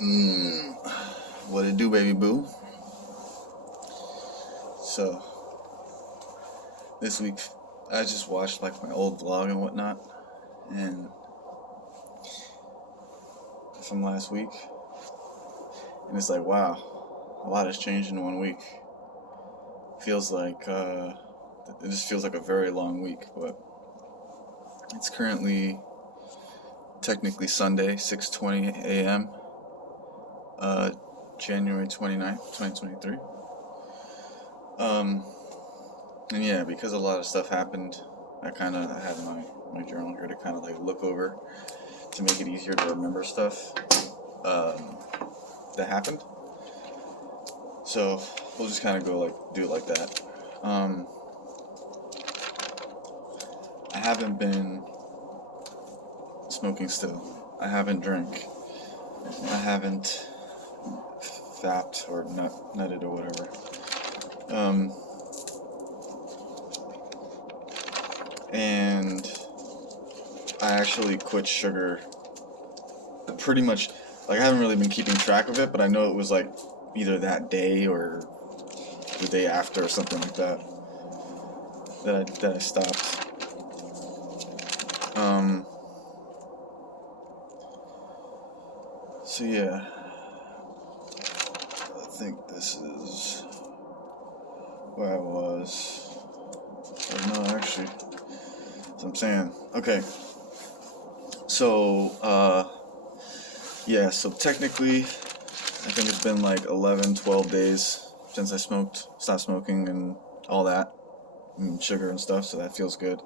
Mm, what it do, baby boo? So this week, I just watched like my old vlog and whatnot, and from last week, and it's like, wow, a lot has changed in 1 week. Feels like it just feels like a very long week, but it's currently technically Sunday, 6:20 a.m. Uh, January 29th, 2023. Um, and yeah, because a lot of stuff happened, I had my journal here to kind of like look over to make it easier to remember stuff um, that happened. So we'll just kind of go like do it like that. Um, I haven't been smoking still. I haven't drank. I haven't fapped or nutted or whatever. Um, and I actually quit sugar pretty much. Like, I haven't really been keeping track of it, but I know it was like either that day or the day after or something like that that I stopped. Um, so yeah, I think this is where I was. Or no, actually, that's what I'm saying. Okay, so yeah, so technically, I think it's been like 11, 12 days since I stopped smoking and all that, and sugar and stuff, so that feels good.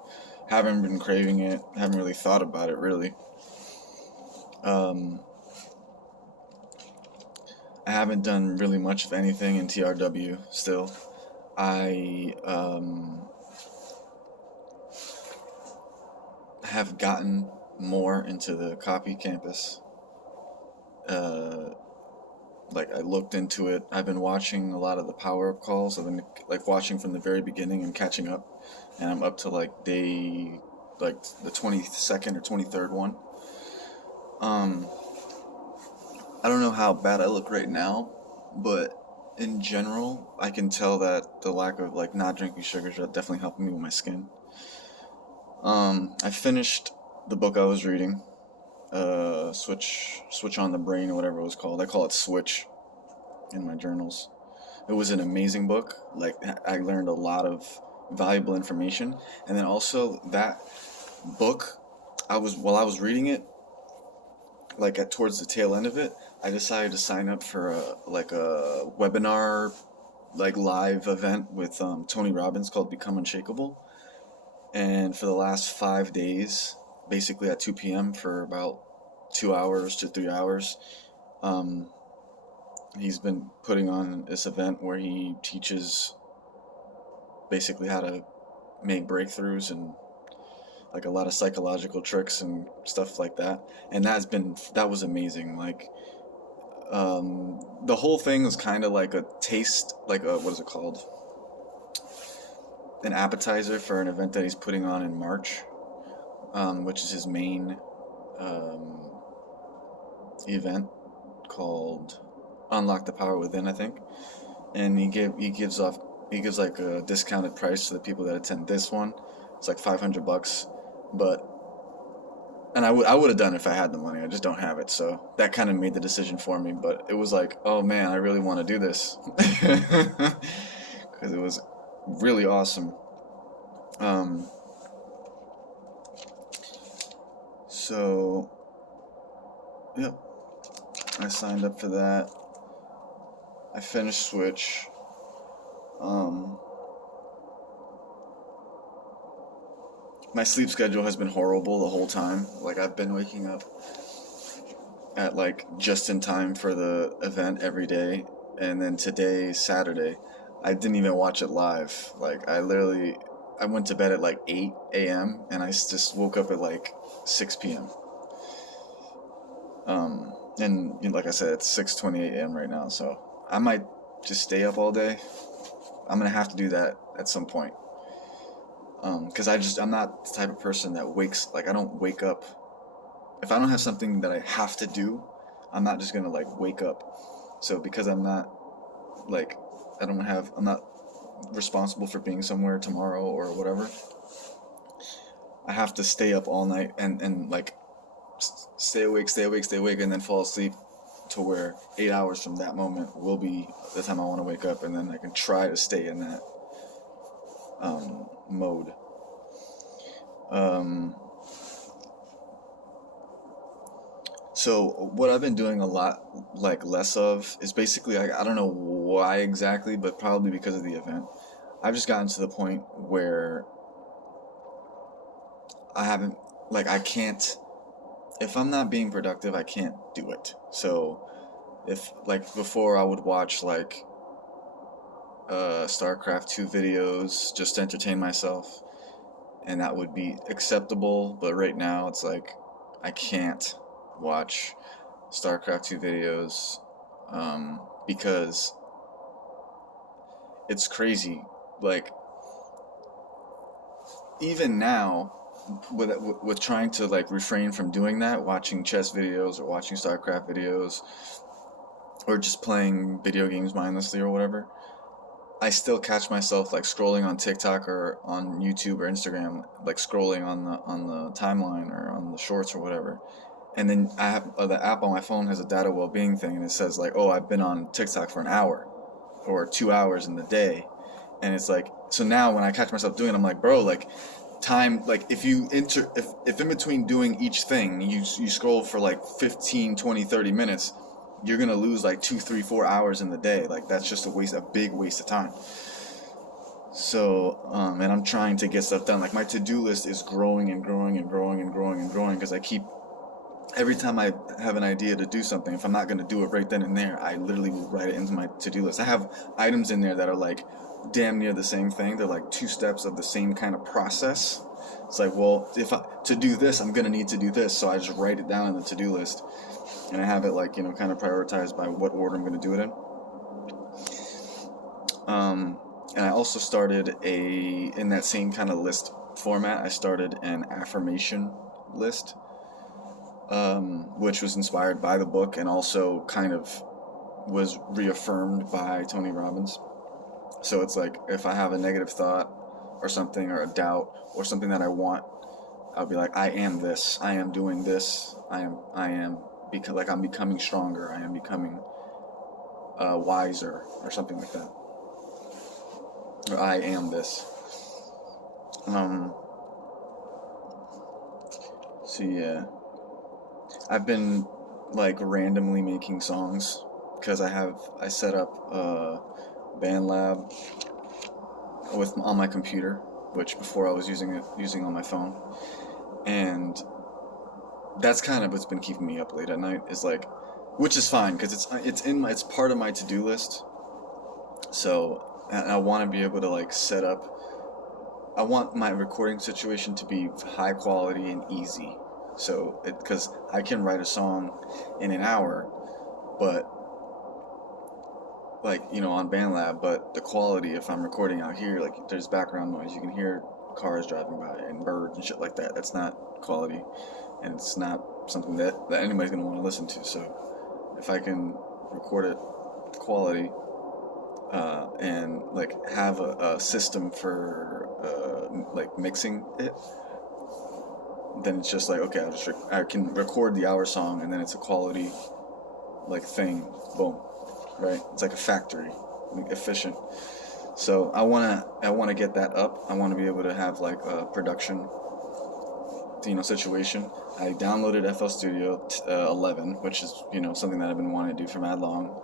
Haven't been craving it, haven't really thought about it really. Um, I haven't done really much of anything in TRW still. I have gotten more into the copy campus. Uh, like I looked into it. I've been watching a lot of the power up calls. I've been like watching from the very beginning and catching up, and I'm up to like day like the 22nd or 23rd one. Um, I don't know how bad I look right now, but in general, I can tell that the lack of like not drinking sugars are definitely helping me with my skin. I finished the book I was reading, Switch on the Brain or whatever it was called. I call it Switch in my journals. It was an amazing book. Like I learned a lot of valuable information, and then also that book, while I was reading it, like at towards the tail end of it, I decided to sign up for a webinar like live event with Tony Robbins called Become Unshakable. And for the last 5 days, basically at 2 p.m. for about 2 hours to 3 hours, um, he's been putting on this event where he teaches basically how to make breakthroughs and like a lot of psychological tricks and stuff like that. And that was amazing. Like the whole thing was kind of like a taste, like a what is it called? An appetizer for an event that he's putting on in March, which is his main um, event called Unlock the Power Within, I think. And he gives like a discounted price to the people that attend this one. It's like $500, but I would have done it if I had the money. I just don't have it, so that kind of made the decision for me. But it was like, oh man, I really want to do this because it was really awesome. Um, so yep, I signed up for that. I finished Switch. Um, my sleep schedule has been horrible the whole time. Like I've been waking up at like just in time for the event every day, and then today, Saturday, I didn't even watch it live. Like I went to bed at like 8 a.m. and just woke up at like 6 p.m. And you know, like I said, it's 6:28 a.m. right now, so I might just stay up all day. I'm gonna have to do that at some point. Because I'm not the type of person that wakes, like I don't wake up. If I don't have something that I have to do, I'm not just gonna like wake up. So because I'm not like I'm not responsible for being somewhere tomorrow or whatever. I have to stay up all night and like stay awake, and then fall asleep to where 8 hours from that moment will be the time I want to wake up, and then I can try to stay in that mode. Um, so what I've been doing a lot like less of is basically I don't know why exactly, but probably because of the event. I've just gotten to the point where I haven't like I can't if I'm not being productive, I can't do it. So if like before I would watch like StarCraft 2 videos just to entertain myself, and that would be acceptable, but right now it's like I can't watch StarCraft 2 videos because it's crazy. Like even now with trying to like refrain from doing that, watching chess videos or watching StarCraft videos or just playing video games mindlessly or whatever, I still catch myself like scrolling on TikTok or on YouTube or Instagram, like scrolling on the timeline or on the shorts or whatever. And then I have the app on my phone has a data well-being thing, and it says like, "Oh, I've been on TikTok for an hour or 2 hours in the day," and it's like, so now when I catch myself doing it, I'm like, bro, like time, like if in between doing each thing you scroll for like 15, 20, 30 minutes, you're gonna lose like 2, 3, 4 hours in the day. Like that's just a big waste of time. So and I'm trying to get stuff done. Like my to-do list is growing and growing and growing and growing and growing because I keep every time I have an idea to do something, if I'm not going to do it right then and there, I literally will write it into my to-do list. I have items in there that are like damn near the same thing. They're like 2 steps of the same kind of process. It's like, well, to do this, I'm going to need to do this. So I just write it down in the to-do list, and I have it like, kind of prioritized by what order I'm going to do it in. And I also started in that same kind of list format, I started an affirmation list, which was inspired by the book and also kind of was reaffirmed by Tony Robbins. So it's like if I have a negative thought or something or a doubt or something that I want, I'll be like, I am this. I am doing this. Because like I'm becoming stronger. I am becoming wiser or something like that. Or I am this. So yeah, I've been like randomly making songs because I set up BandLab on my computer, which before I was using on my phone, and that's kind of what's been keeping me up late at night. Is like, which is fine because it's part of my to-do list. So and I want to be able to like set up. I want my recording situation to be high quality and easy. So because I can write a song in an hour, but like on BandLab, but the quality, if I'm recording out here, like there's background noise, you can hear cars driving by and birds and shit like that. That's not quality, and it's not something that anybody's gonna want to listen to. So if I can record it quality and like have a system for like mixing it, then it's just like, okay, I can record the hour song and then it's a quality like thing, boom, right? It's like a factory, like efficient. So I wanna get that up. I want to be able to have like a production situation. I downloaded FL Studio 11, which is something that I've been wanting to do for mad long.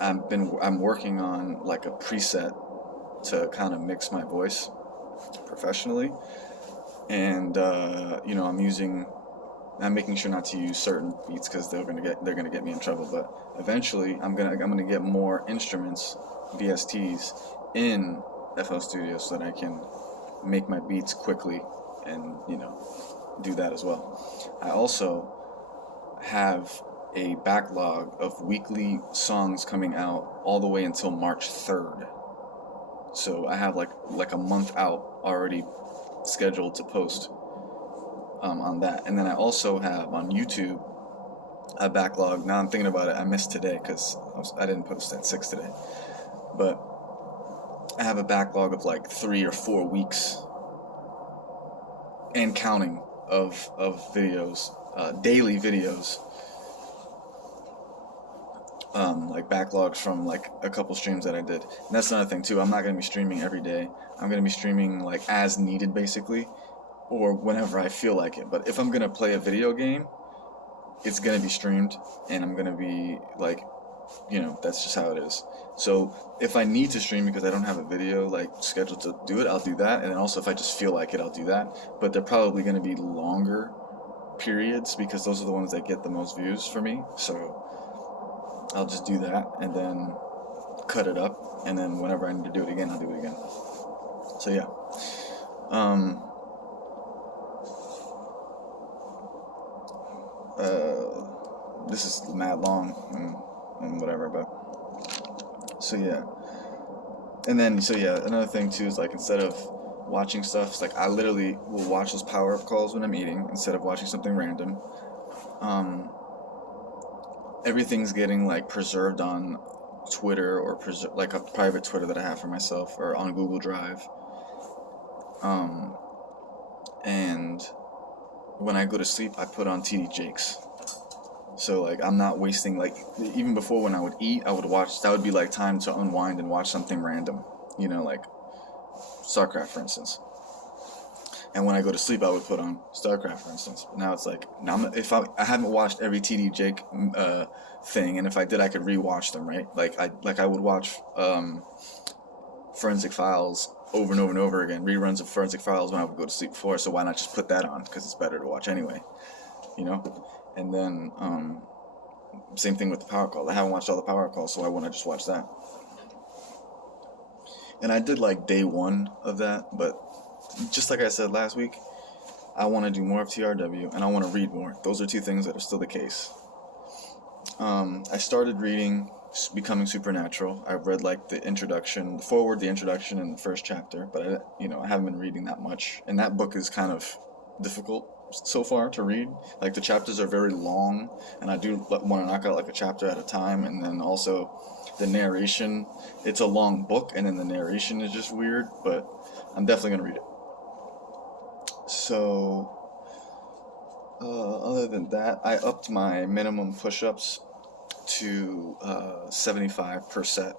I'm working on like a preset to kind of mix my voice professionally, and I'm making sure not to use certain beats because they're gonna get me in trouble. But eventually, I'm gonna get more instruments, VSTs, in FL Studio so that I can make my beats quickly and do that as well. I also have a backlog of weekly songs coming out all the way until March 3rd. So I have like a month out already scheduled to post on that. And then I also have on YouTube I backlog. Now I'm thinking about it. I missed today because I didn't post at 6 today. But I have a backlog of like 3 or 4 weeks and counting of videos, daily videos. Like backlogs from like a couple streams that I did. And that's another thing too. I'm not gonna be streaming every day. I'm gonna be streaming like as needed basically, or whenever I feel like it. But if I'm gonna play a video game, it's gonna be streamed, and I'm gonna be like, that's just how it is. So if I need to stream because I don't have a video like scheduled to do it, I'll do that. And then also if I just feel like it, I'll do that. But they're probably gonna be longer periods because those are the ones that get the most views for me. So I'll just do that and then cut it up, and then whenever I need to do it again, I'll do it again. So yeah. This is mad long and whatever, but so yeah. And then another thing too is like instead of watching stuff, it's like I literally will watch those power up calls when I'm eating instead of watching something random. Everything's getting like preserved on Twitter or like a private Twitter that I have for myself or on Google Drive. And when I go to sleep, I put on TD Jakes. So like I'm not wasting, like even before when I would eat, I would watch, that would be like time to unwind and watch something random, like StarCraft for instance. And when I go to sleep, I would put on StarCraft for instance. But now it's like, if I haven't watched every TD Jake thing, and if I did, I could rewatch them, right? Like I would watch Forensic Files over and over and over again, reruns of Forensic Files when I would go to sleep before. So why not just put that on? Because it's better to watch anyway, And then same thing with the power call. I haven't watched all the power calls, so why wouldn't I just watch that? And I did like day one of that, but just like I said last week, I want to do more of TRW and I want to read more. Those are two things that are still the case. I started reading Becoming Supernatural. I've read like the introduction, the introduction, and the first chapter, but I haven't been reading that much. And that book is kind of difficult so far to read. Like the chapters are very long, and I do want to knock out like a chapter at a time. And then also the narration, it's a long book, and then the narration is just weird, but I'm definitely gonna read it. So other than that, I upped my minimum push-ups to 75 per set.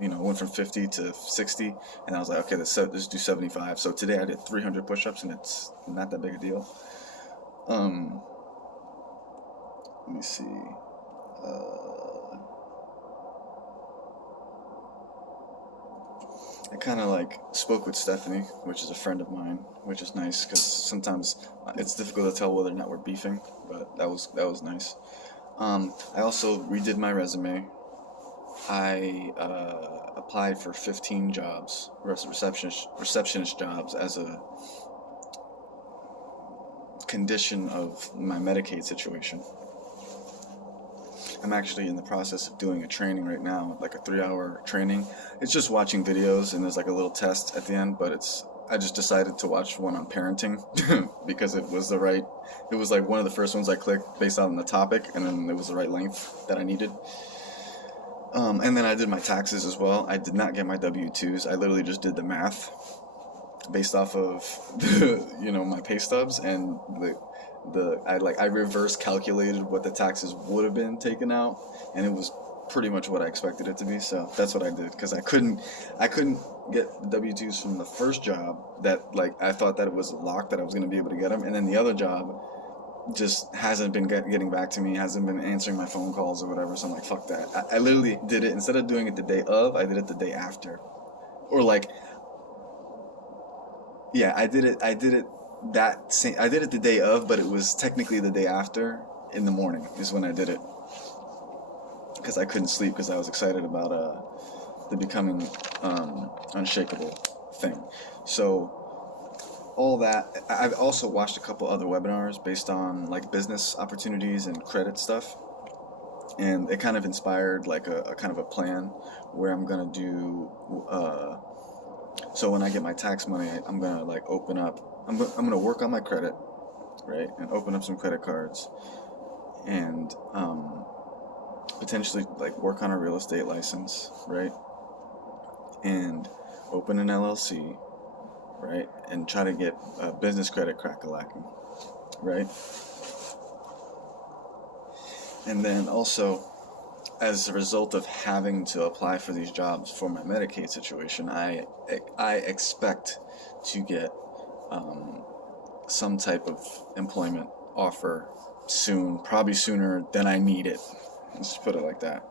Went from 50 to 60, and I was like, okay, let's do 75. So today I did 300 push-ups, and it's not that big a deal. Let me see. I kind of like spoke with Stephanie, which is a friend of mine, which is nice because sometimes it's difficult to tell whether or not we're beefing, but that was nice. I also redid my resume. I applied for 15 jobs, receptionist jobs, as a condition of my Medicaid situation. I'm actually in the process of doing a training right now, like a 3-hour training. It's just watching videos, and there's like a little test at the end, but I just decided to watch one on parenting because it was like one of the first ones I clicked based on the topic, and then it was the right length that I needed. And then I did my taxes as well. I did not get my W-2s. I literally just did the math based off of my pay stubs, and I reverse calculated what the taxes would have been taken out, and it was pretty much what I expected it to be. So that's what I did, because I couldn't get the W-2s from the first job that I thought that it was locked that I was going to be able to get them, and then the other job just hasn't been getting back to me, hasn't been answering my phone calls or whatever. So I'm like, fuck that. I literally did it, instead of doing it the day of, I did it the day after, or I did it the day of, but it was technically the day after in the morning is when I did it, because I couldn't sleep because I was excited about the Becoming Unshakable thing. So all that. I've also watched a couple other webinars based on like business opportunities and credit stuff, and it kind of inspired like a kind of a plan where I'm gonna do. So when I get my tax money, I'm gonna I'm gonna work on my credit, right, and open up some credit cards, and potentially like work on a real estate license, right? And open an LLC, right? And try to get a business credit crack-a-lacking, right? And then also, as a result of having to apply for these jobs for my Medicaid situation, I expect to get some type of employment offer soon, probably sooner than I need it. Let's just put it like that.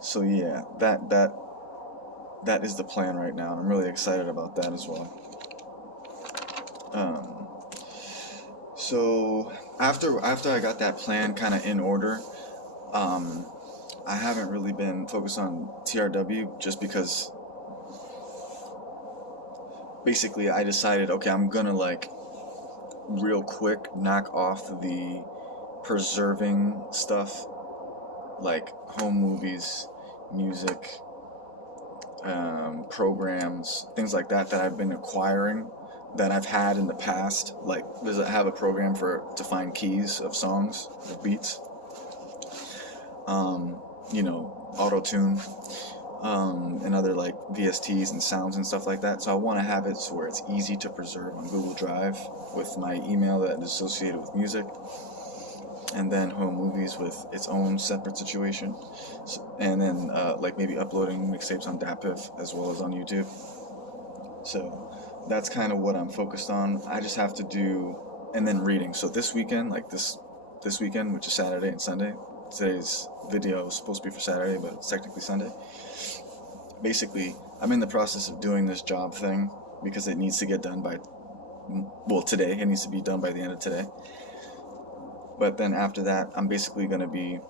So yeah, that is the plan right now, and I'm really excited about that as well. So after I got that plan kind of in order, I haven't really been focused on TRW just because basically I decided, okay, I'm gonna like real quick knock off the preserving stuff like home movies, music, programs, things like that I've been acquiring that I've had in the past. Like, I have a program to find keys of songs or beats, auto tune, and other like VSTs and sounds and stuff like that. So I want to have it so where it's easy to preserve on Google Drive with my email that is associated with music, and then home movies with its own separate situation, and then like maybe uploading mixtapes on DatPiff as well as on YouTube. So that's kind of what I'm focused on. I just have to do, and then reading. So this weekend, like this weekend, which is Saturday and Sunday. Today's video is supposed to be for Saturday, but it's technically Sunday. Basically, I'm in the process of doing this job thing because it needs to get done by, today. It needs to be done by the end of today. But then after that, I'm basically going to be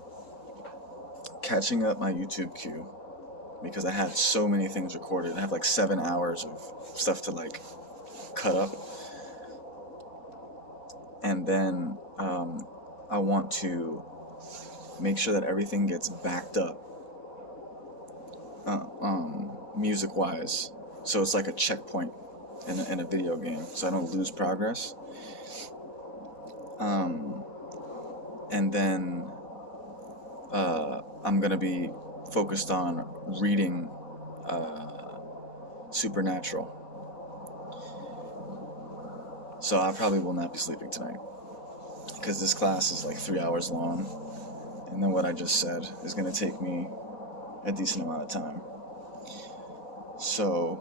catching up my YouTube queue because I had so many things recorded. I have like 7 hours of stuff to like cut up. And then I want to make sure that everything gets backed up music-wise. So it's like a checkpoint in a video game, so I don't lose progress. And then I'm gonna be focused on reading Supernatural. So I probably will not be sleeping tonight because this class is like 3 hours long, and then what I just said is gonna take me a decent amount of time. So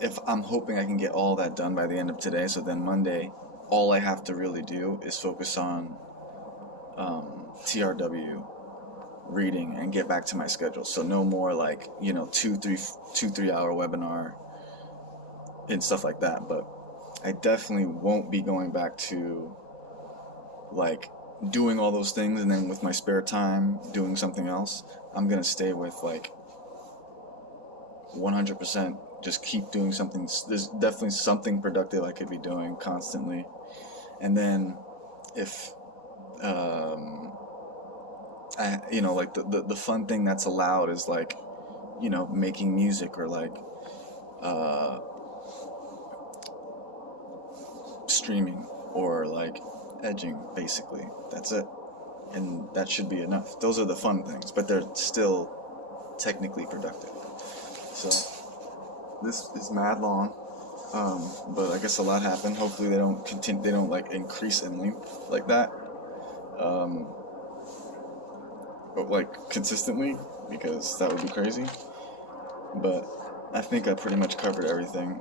if I'm hoping I can get all that done by the end of today, so then Monday all I have to really do is focus on TRW reading and get back to my schedule. So no more like 2-3 hour webinar and stuff like that. But I definitely won't be going back to like doing all those things and then with my spare time doing something else. I'm gonna stay with like 100%, just keep doing something. There's definitely something productive I could be doing constantly. And then if like the fun thing that's allowed is like making music or like streaming or like edging, basically. That's it, and that should be enough. Those are the fun things, but they're still technically productive. So this is mad long, but I guess a lot happened. Hopefully they don't like increase in length like that, but like consistently, because that would be crazy. But I think I pretty much covered everything.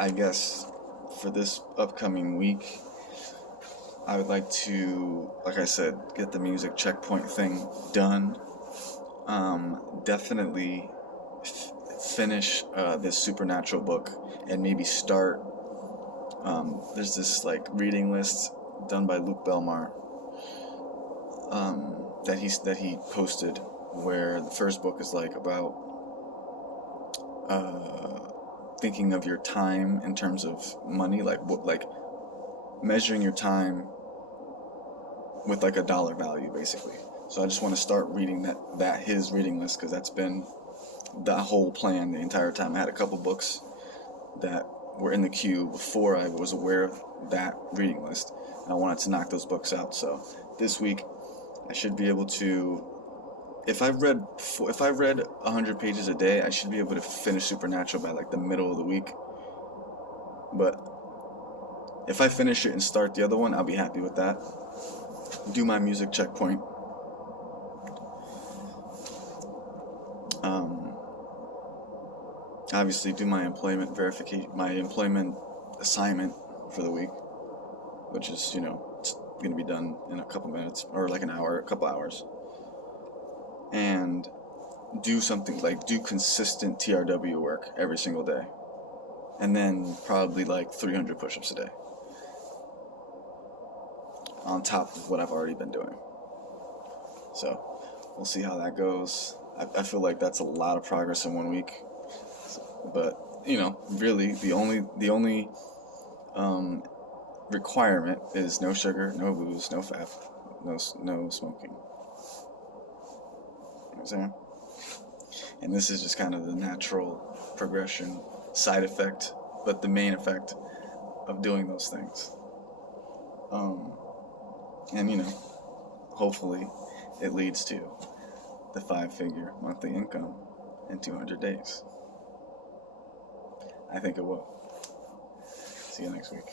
I guess for this upcoming week, I would like to, like I said, get the music checkpoint thing done. Definitely finish this Supernatural book and maybe start. There's this like reading list done by Luke Belmar that he posted, where the first book is like about thinking of your time in terms of money, like measuring your time with like a dollar value, basically. So I just want to start reading that his reading list, because that's been the whole plan the entire time. I had a couple books that were in the queue before I was aware of that reading list. And I wanted to knock those books out. So this week, I should be able to. If I read 100 pages a day, I should be able to finish Supernatural by like the middle of the week. But if I finish it and start the other one, I'll be happy with that. Do my music checkpoint. Obviously, do my employment verification, my employment assignment for the week, which is, it's going to be done in a couple minutes, or like an hour, a couple hours. And do something like do consistent TRW work every single day. And then probably like 300 push-ups a day. On top of what I've already been doing. So, we'll see how that goes. I feel like that's a lot of progress in 1 week. But, really, the only requirement is no sugar, no booze, no fat, no smoking. You know what I'm saying? And this is just kind of the natural progression, side effect, but the main effect of doing those things. And, hopefully it leads to the 5-figure monthly income in 200 days. I think it will. See you next week.